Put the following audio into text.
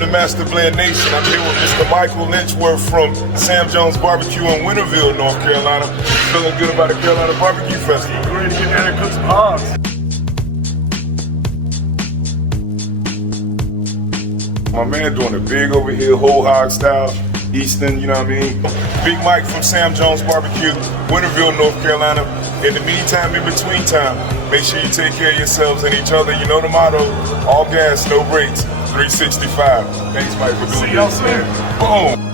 The Master Blend Nation. I'm here with Mr. Michael Lenchworth from Sam Jones Barbecue in Winterville, North Carolina. Feeling good about the Carolina BBQ Festival. We're ready to get down and cook some hogs. My man doing it big over here, whole hog style, Easton, you know what I mean? Big Mike from Sam Jones Barbecue, Winterville, North Carolina. In the meantime, in between time, make sure you take care of yourselves and each other. You know the motto, all gas, no brakes, 365. Thanks, Mike, for doing this, man. Boom.